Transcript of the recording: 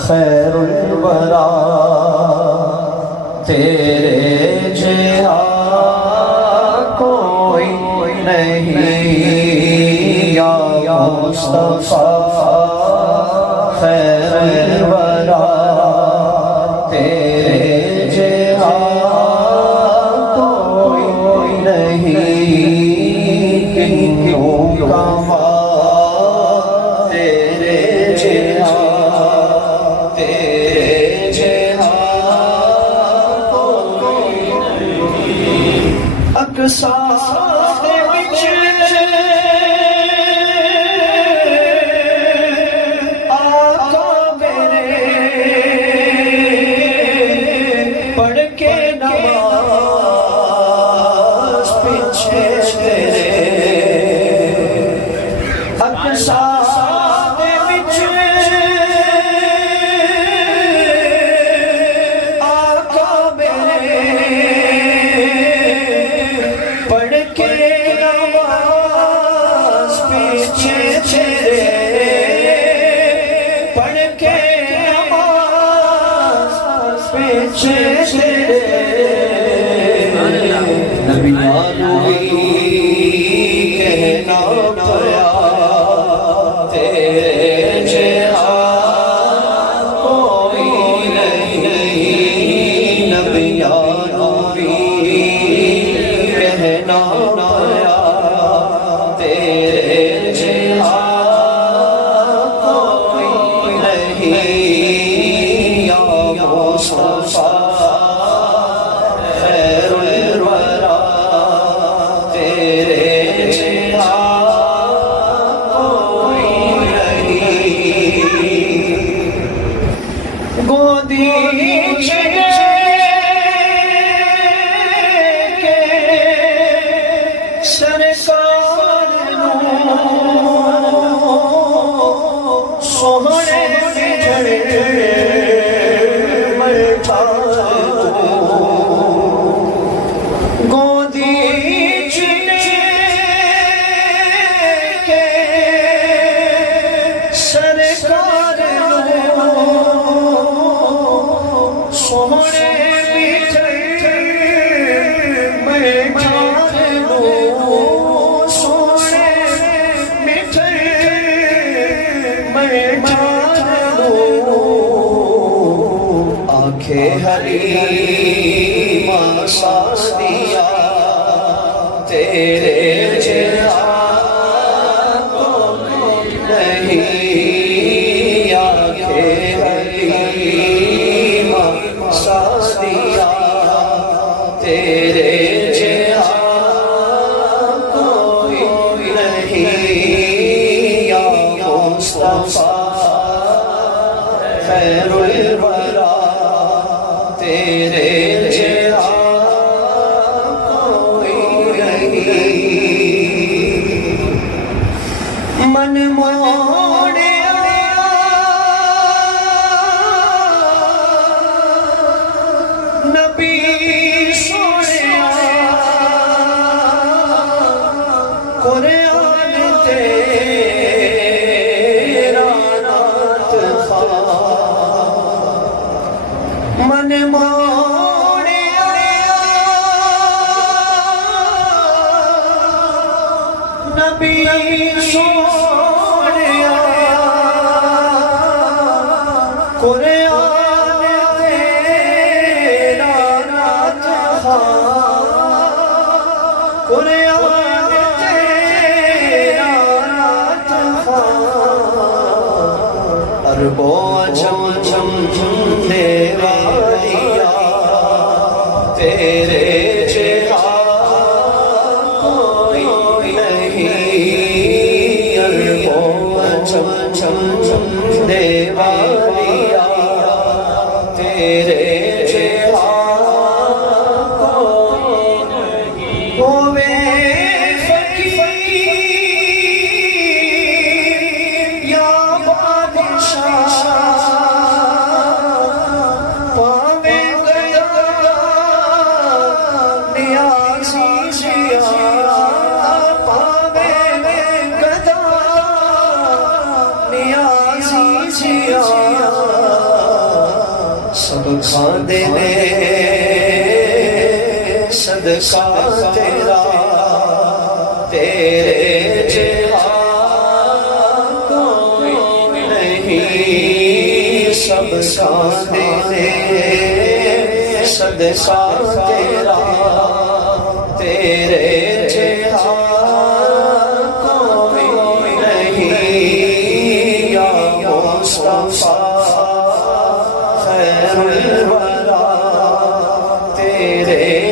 खैरुल वरा तेरे जैसा कोई नहीं या मुस्तफा खैरुल वरा तेरे जैसा कोई नहीं किन्हों का साथे विच आका मेरे पढ़ के नमाज पीछे तेरे साथे विच आका मेरे पढ़ के नमाज पीछे तेरे पढ़ के नमाज पीछे तेरे नबियां कहना पया तेरे जैसा कोई नहीं नबियां कहना पया तेरे जैसा कोई नहीं या मुस्तफा खैरुल वरा तेरे जैसा कोई नहीं गोदी सरकार सोहने बिछड़े बैठा गोदी के सरकार सोहने बिछड़े बैठा आंखें हलीमा सादिया तेरे जैसा कोई नहीं आंखें हलीमा सादिया तेरे जैसा कोई नहीं या मुस्तफा खैरुल वरा तेरे जैसा कोई नहीं मन मोड़े नबी सोने कुरान तेरा नात मन मोड़े नबी सोने कुरान तेरा नात कुरान तेरा नात अरबो चम चम देवा तेरे जैसा कोई नहीं खांदे ने सदका तेरा तेरे जिहा कोई नहीं सब खांदे ने सदका तेरा तेरे जिहा कोई नहीं या मुस्तफा खैरुल वरा तेरे